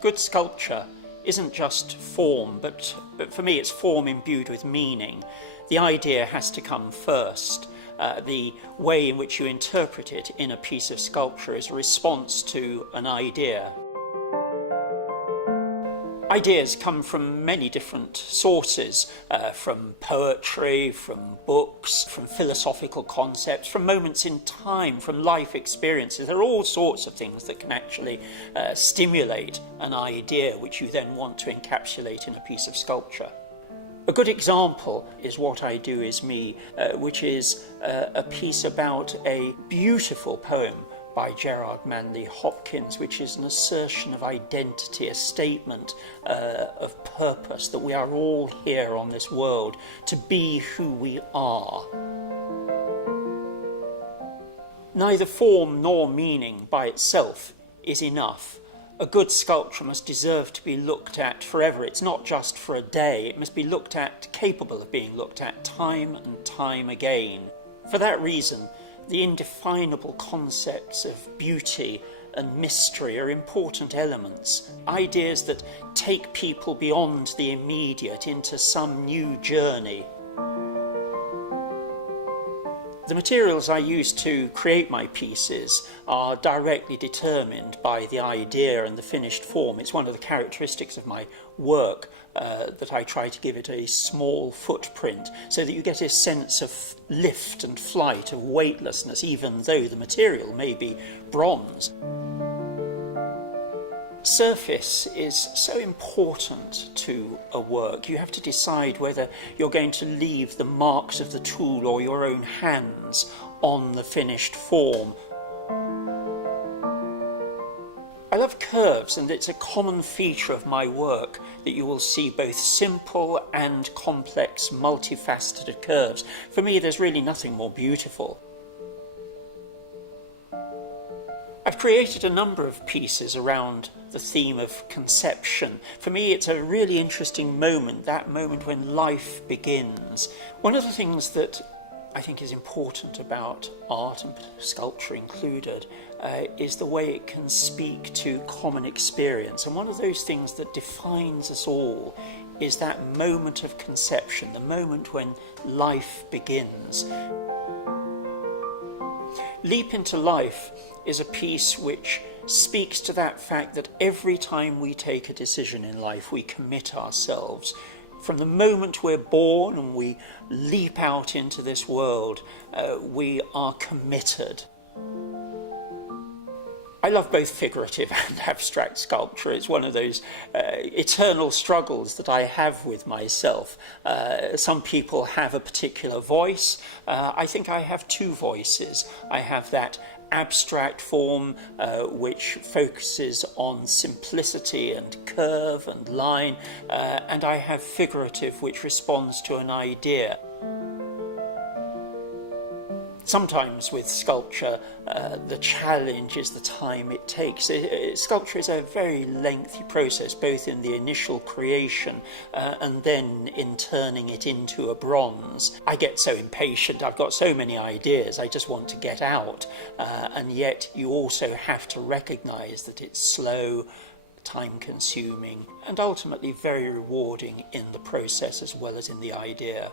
Good sculpture isn't just form, but for me it's form imbued with meaning. The idea has to come first. The way in which you interpret it in a piece of sculpture is a response to an idea. Ideas come from many different sources, from poetry, from books, from philosophical concepts, from moments in time, from life experiences. There are all sorts of things that can actually stimulate an idea which you then want to encapsulate in a piece of sculpture. A good example is What I Do Is Me, which is a piece about a beautiful poem by Gerard Manley Hopkins, which is an assertion of identity, a statement of purpose, that we are all here on this world to be who we are. Neither form nor meaning by itself is enough. A good sculpture must deserve to be looked at forever. It's not just for a day. It must be looked at, capable of being looked at time and time again. For that reason, the indefinable concepts of beauty and mystery are important elements, ideas that take people beyond the immediate into some new journey. The materials I use to create my pieces are directly determined by the idea and the finished form. It's one of the characteristics of my work that I try to give it a small footprint so that you get a sense of lift and flight, of weightlessness, even though the material may be bronze. Surface is so important to a work. You have to decide whether you're going to leave the marks of the tool or your own hands on the finished form. I love curves, and it's a common feature of my work that you will see both simple and complex, multifaceted curves. For me, there's really nothing more beautiful. I've created a number of pieces around the theme of conception. For me, it's a really interesting moment, that moment when life begins. One of the things that I think is important about art, and sculpture included, is the way it can speak to common experience. And one of those things that defines us all is that moment of conception, the moment when life begins. Leap into Life is a piece which speaks to that fact that every time we take a decision in life, we commit ourselves. From the moment we're born and we leap out into this world, we are committed. I love both figurative and abstract sculpture. It's one of those eternal struggles that I have with myself. Some people have a particular voice. I think I have two voices. I have that abstract form which focuses on simplicity and curve and line, and I have figurative which responds to an idea. Sometimes with sculpture, the challenge is the time it takes. Sculpture is a very lengthy process, both in the initial creation and then in turning it into a bronze. I get so impatient, I've got so many ideas, I just want to get out. And yet you also have to recognise that it's slow, time-consuming, and ultimately very rewarding in the process as well as in the idea.